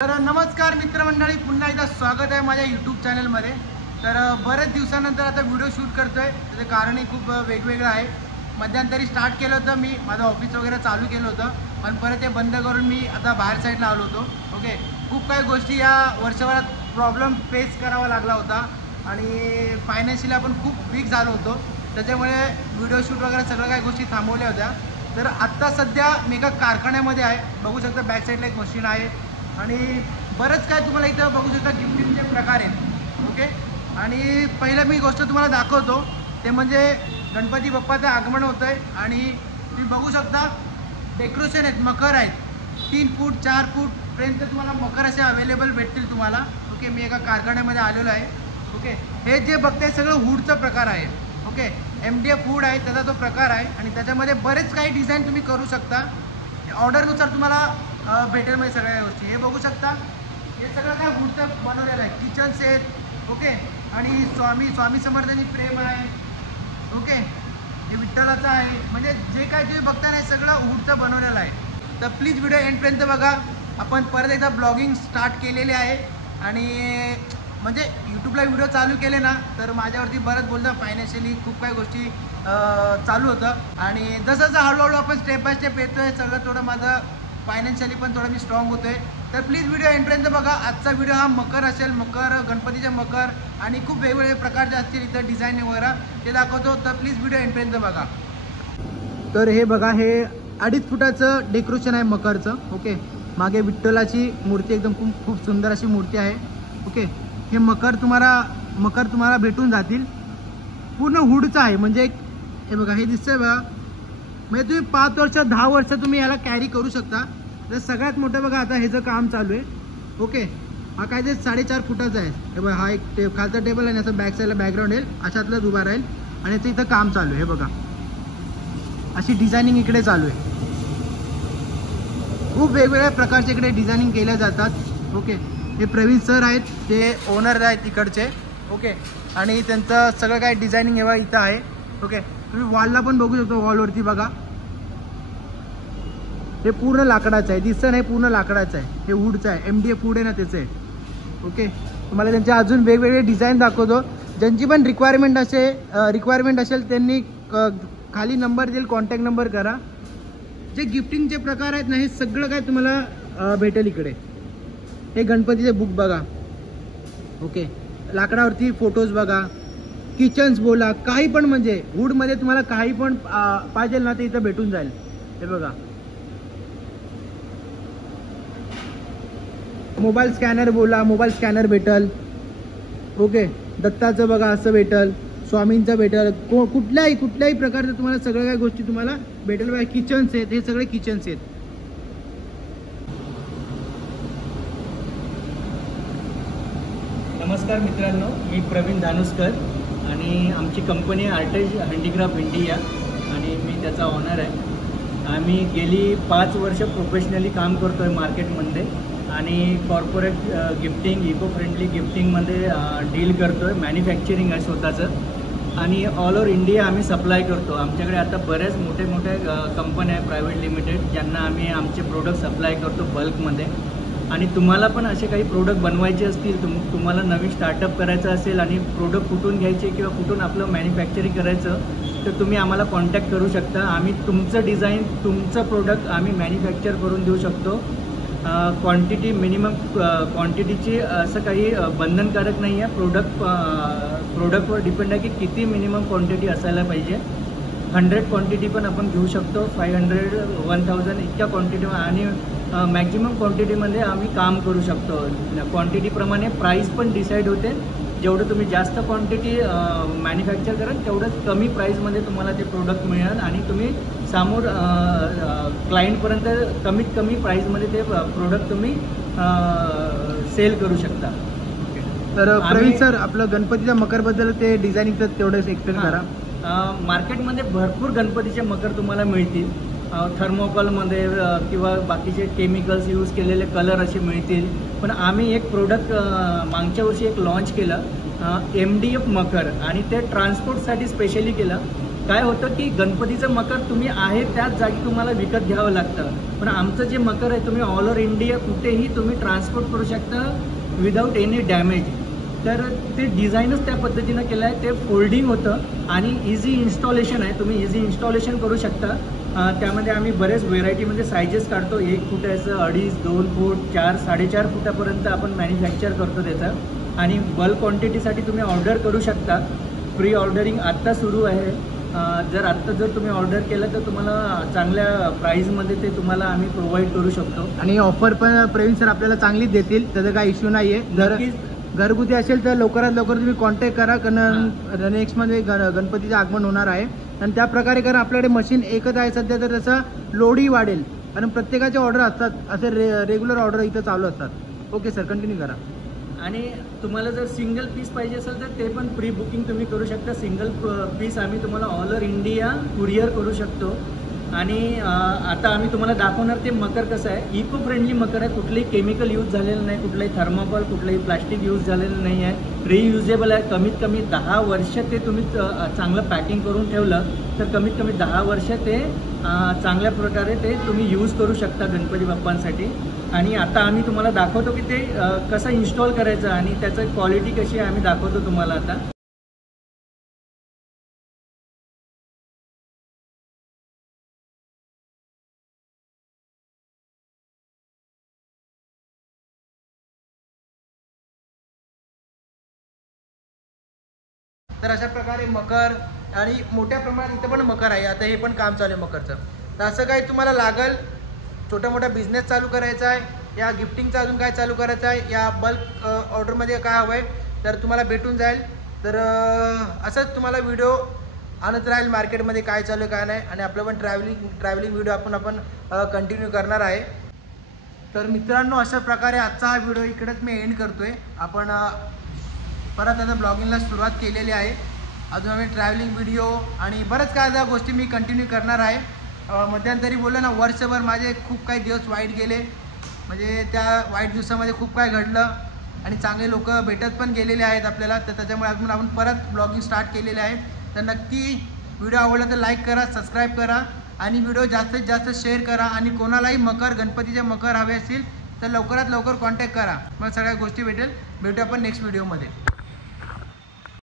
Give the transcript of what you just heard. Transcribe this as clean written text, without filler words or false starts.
तर नमस्कार मित्रमंडळी, पुन्हा एकदा स्वागत आहे माझ्या यूट्यूब चॅनलमध्ये। तर बरेच दिवसानंतर आता व्हिडिओ शूट करतोय। त्याचं कारणही खूप वेगवेगळं आहे। मध्यंतरी स्टार्ट केलं होतं मी, माझं ऑफिस वगैरे चालू केलं होतं, पण परत ते बंद करून मी आता बाहेर साईडला आलो होतो। ओके, खूप काही गोष्टी या वर्षभरात प्रॉब्लेम फेस करावा लागला होता आणि फायनान्शियली आपण खूप वीक झालो होतो। त्याच्यामुळे व्हिडिओ शूट वगैरे सगळ्या काही गोष्टी थांबवल्या होत्या। तर आत्ता सध्या मी एका कारखान्यामध्ये आहे। बघू शकता बॅक साईडला एक मशीन आहे आणि बरंच काय तुम्हाला इथं बघू शकता गिफ्टिंगचे प्रकार आहेत। ओके, आणि पहिलं मी गोष्ट तुम्हाला दाखवतो ते म्हणजे गणपती बाप्पाचं आगमन होतं आहे आणि तुम्ही बघू शकता डेकोरेशन आहेत, मकर आहेत, 3 फूट 4 फूटपर्यंत तुम्हाला मकर असे अवेलेबल भेटतील तुम्हाला। ओके, मी एका कारखान्यामध्ये आलेलो आहे। ओके, हे जे बघताय सगळं वूडचा प्रकार आहे। ओके, MDF वूड आहे, त्याचा तो प्रकार आहे आणि त्याच्यामध्ये बरेच काही डिझाईन तुम्ही करू शकता। ऑर्डरनुसार तुम्हाला भेटेल म्हणजे सगळ्या गोष्टी। हे बघू शकता, हे सगळं काय वूडचं बनवलेलं आहे। किचन सेट, ओके, आणि स्वामी समर्थांची फ्रेम आहे। ओके, हे विठ्ठलाचं आहे, म्हणजे जे काय तुम्ही बघता नाही सगळं वूडचं बनवलेलं आहे। तर प्लीज व्हिडिओ एंडपर्यंत बघा। आपण परत एकदा ब्लॉगिंग स्टार्ट केलेले आहे आणि म्हणजे यूट्यूबला व्हिडिओ चालू केले ना तर माझ्यावरती बरंच बोलतं, फायनान्शियली खूप काही गोष्टी चालू होतं आणि जसं जसं हळूहळू आपण स्टेप बाय स्टेप येतो आहे सगळं थोडं माझं फायनान्शियली पण थोडं मी स्ट्रॉंग होतो आहे। तर प्लीज व्हिडिओ एंडपर्यंत बघा। आजचा व्हिडिओ हा मकर असेल, मकर गणपतीचे मकर आणि खूप वेगवेगळे प्रकारचे असतील इथं डिझाईन वगैरे ते दाखवतो। तर प्लीज व्हिडिओ एंडपर्यंत बघा। तर हे बघा, हे 2.5 फुटाचं डेकोरेशन आहे मकरचं। ओके, मागे विठ्ठलाची मूर्ती एकदम खूप सुंदर अशी मूर्ती आहे। ओके, हे मकर तुम्हाला भेटून जातील। पूर्ण वूडचं आहे, म्हणजे हे बघा, हे दिसतंय बघा, म्हणजे तुम्ही 5 वर्ष 10 वर्ष तुम्ही याला कॅरी करू शकता। तर सगळ्यात मोठं बघा, आता ह्याचं काम चालू आहे। ओके, हा काय ते 4.5 फुटाचा आहे। हे बघा, हा एक खालचा टेबल आहे, याचा बॅक साईडला बॅकग्राऊंड येईल अशातलाच उभा राहील आणि याचं इथं काम चालू आहे। हे बघा, अशी डिझायनिंग इकडे चालू आहे। खूप वेगवेगळ्या प्रकारचे इकडे डिझायनिंग केल्या जातात। ओके, हे प्रवीण सर आहेत, ते ओनर आहेत इकडचे। ओके, आणि त्यांचं सगळं काय डिझायनिंग हे इथं आहे। ओके, तुम्ही वॉलला पण बघू शकता, वॉलवरती बघा, हे पूर्ण लाकडाचं आहे, दिसतं नाही, पूर्ण लाकडाचं आहे, हे वूडचं आहे, MDF वूड आहे ना त्याचं आहे। ओके, तुम्हाला त्यांचे अजून वेगवेगळे डिझाईन दाखवतो। ज्यांची पण रिक्वायरमेंट असेल त्यांनी खाली नंबर देईल, कॉन्टॅक्ट नंबर करा। जे गिफ्टिंगचे प्रकार आहेत ना हे सगळं काय तुम्हाला भेटेल इकडे। हे गणपतीचे बुक बघा। ओके, लाकडावरती फोटोज बघा, किचन्स बोला, काही पण म्हणजे वूडमध्ये तुम्हाला काही पण पाहिजे ना ते इथं भेटून जाईल। हे बघा, मोबाईल स्कॅनर बोला, मोबाईल स्कॅनर भेटल। ओके, दत्ताचं बघा असं भेटल, स्वामींचं भेटल, कुठल्याही प्रकारचं तुम्हाला सगळ्या काही गोष्टी तुम्हाला भेटेल बघा। किचन्स आहेत, हे सगळे किचन्स आहेत। नमस्कार मित्रांनो, मी प्रवीण धानुसकर आणि आमची कंपनी आर्टेज हँडीक्राफ्ट इंडिया आणि मी त्याचा ऑनर आहे। आम्ही गेली 5 वर्ष प्रोफेशनली काम करतो आहे मार्केटमध्ये आणि कॉर्पोरेट गिफ्टिंग, इको फ्रेंडली गिफ्टिंगमध्ये डील करतो आहे। मॅन्युफॅक्चरिंग आहे स्वतःचं आणि ऑल ओव्हर इंडिया आम्ही सप्लाय करतो। आमच्याकडे आता बऱ्याच मोठ्या कंपन्या आहे प्रायव्हेट लिमिटेड, ज्यांना आम्ही आमचे प्रोडक्ट सप्लाय करतो बल्कमध्ये। आणि तुम्हाला पण असे काही प्रोडक्ट बनवायचे असतील, तुम्हाला नवीन स्टार्टअप करायचं असेल आणि प्रोडक्ट कुठून घ्यायचे किंवा कुठून आपलं मॅन्युफॅक्चरिंग करायचं तर तुम्ही आम्हाला कॉन्टॅक्ट करू शकता। आम्ही तुमचं डिझाईन, तुमचं प्रोडक्ट आम्ही मॅन्युफॅक्चर करून देऊ शकतो। क्वांटिटी, मिनिमम क्वांटिटीची असं काही बंधनकारक नाही आहे। प्रोडक्टवर डिपेंड आहे की किती मिनिमम क्वांटिटी असायला पाहिजे। 100 क्वांटिटी पण आपण घेऊ शकतो, 500, 1000 इतक्या क्वांटिटी आणि मॅक्झिमम क्वांटिटीमध्ये आम्ही काम करू शकतो। क्वांटिटीप्रमाणे प्राईस पण डिसाईड होते। जेवढं तुम्ही जास्त क्वांटिटी मॅन्युफॅक्चर कराल तेवढंच कमी प्राईसमध्ये तुम्हाला ते प्रोडक्ट मिळेल आणि तुम्ही समोर क्लायंटपर्यंत कमीत कमी प्राईसमध्ये ते प्रोडक्ट तुम्ही सेल करू शकता। तर प्रवीण सर, आपलं गणपतीच्या मकरबद्दल ते डिझायनिंगचं तेवढंच एक्सप्लेन करा। मार्केटमध्ये भरपूर गणपतीचे मकर तुम्हाला मिळतील, थर्मोकॉलमध्ये किंवा बाकीचे केमिकल्स यूज केलेले कलर असे मिळतील। पण आम्ही एक प्रोडक्ट मागच्या वर्षी एक लॉन्च केलं, MDF मकर, आणि ते ट्रान्सपोर्टसाठी स्पेशली केलं। काय होतं की गणपतीचं मकर तुम्ही आहे त्याच जागी तुम्हाला विकत घ्यावं लागतं, पण आमचं जे मकर आहे तुम्ही ऑल ओव्हर इंडिया कुठेही तुम्ही ट्रान्सपोर्ट करू शकता विदाऊट एनी डॅमेज. तर ते डिझाईनच त्या पद्धतीनं केलं आहे. ते फोल्डिंग होतं आणि इझी इन्स्टॉलेशन आहे, तुम्ही इझी इन्स्टॉलेशन करू शकता. त्यामध्ये आम्ही बरेच व्हेरायटीमध्ये सायझेस काढतो. 1 फुटाचं, 2.5, 2 फूट, 4, 4.5 फुटापर्यंत आपण मॅन्युफॅक्चर करतो त्याचं. आणि बल्क क्वांटिटीसाठी तुम्ही ऑर्डर करू शकता. प्री ऑर्डरिंग आत्ता सुरू आहे. जर तुम्ही ऑर्डर केलं तर तुम्हाला चांगल्या प्राईजमध्ये ते तुम्हाला आम्ही प्रोव्हाइड करू शकतो. आणि ऑफर पण प्रवीण सर आपल्याला चांगलीच देतील, त्याचा काही इश्यू नाही आहे. जर घरगुती असेल तर लवकरात लवकर तुम्ही कॉन्टॅक्ट करा, कारण नेक्स्टमध्ये गणपतीचं आगमन होणार आहे. आणि त्या प्रकारे कारण आपल्याकडे मशीन एकच आहे सध्या, तर त्याचा लोडही वाढेल. कारण प्रत्येकाचे ऑर्डर असतात, असे रेग्युलर ऑर्डर इथं चालू असतात. ओके सर, कंटिन्यू करा. आणि तुम्हाला जर सिंगल पीस पाहिजे असेल तर ते पण प्री बुकिंग तुम्ही करू शकता. सिंगल पीस आम्ही तुम्हाला ऑल ओव्हर इंडिया कुरिअर करू शकतो. आणि आता आम्ही तुम्हाला दाखवणार ते मकर कसं आहे. इको फ्रेंडली मकर आहे, कुठलंही केमिकल यूज झालेलं नाही, कुठलंही थर्मोकॉल, कुठलंही प्लास्टिक यूज झालेलं नाही आहे. रियुजेबल आहे. कमीत कमी 10 वर्ष ते तुम्ही चांगलं पॅकिंग करून ठेवलं तर कमीत कमी 10 वर्ष ते चांगल्या प्रकारे ते तुम्ही यूज करू शकता गणपती बाप्पांसाठी. आणि आता आम्ही तुम्हाला दाखवतो की ते कसं इन्स्टॉल करायचं आणि त्याचं क्वालिटी कशी आहे आम्ही दाखवतो तुम्हाला आता. तर अशा प्रकारे मकर आणि मोठ्या प्रमाणात इथं पण मकर आहे. आता हे पण काम चालू आहे मकरचं. तर असं काही तुम्हाला लागल, छोटा मोठा बिझनेस चालू करायचा आहे या गिफ्टिंगचं अजून काय चालू करायचं आहे या बल्क ऑर्डरमध्ये काय हवं आहे तर तुम्हाला भेटून जाईल. तर असंच तुम्हाला व्हिडिओ आणत राहील मार्केटमध्ये काय चालू आहे काय नाही. आणि आपलं पण ट्रॅव्हलिंग व्हिडिओ आपण कंटिन्यू करणार आहे. तर मित्रांनो, अशा प्रकारे आजचा हा व्हिडिओ इकडेच मी एंड करतो आहे. आपण परत आता ब्लॉगिंगला सुरुवात केलेली आहे. अजून आम्ही ट्रॅव्हलिंग व्हिडिओ आणि बरंच काय त्या गोष्टी मी कंटिन्यू करणार आहे. मध्यंतरी बोललो ना, वर्षभर माझे खूप काही दिवस वाईट गेले. म्हणजे त्या वाईट दिवसामध्ये खूप काय घडलं आणि चांगले लोक भेटत पण गेलेले आहेत आपल्याला. तर त्याच्यामुळे आपण परत ब्लॉगिंग स्टार्ट केलेले आहे. तर नक्की व्हिडिओ आवडला तर लाईक करा, सबस्क्राईब करा आणि व्हिडिओ जास्तीत जास्त शेअर करा. आणि कोणालाही गणपतीचे मकर हवे असतील तर लवकरात लवकर कॉन्टॅक्ट करा, मग सगळ्या गोष्टी भेटूया आपण नेक्स्ट व्हिडिओमध्ये.